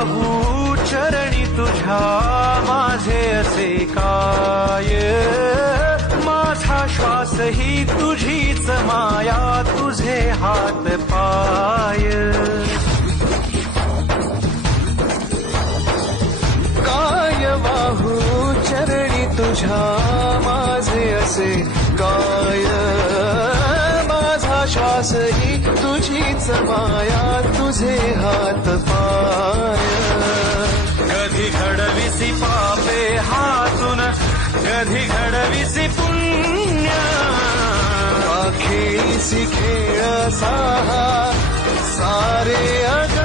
वाहू चरणी तुझ्या माझे असे काय, माझा श्वास ही तुझीच माया, तुझे हात पाय. काय वाहू चरणी तुझ्या माझे असे काय, माझा श्वास ही तुझीच माया, तुझे हात पाय. कधी घडविसी पापे हातून, कधी घडविसी पुण्य, खेळीसी खेळ साहा सारे अग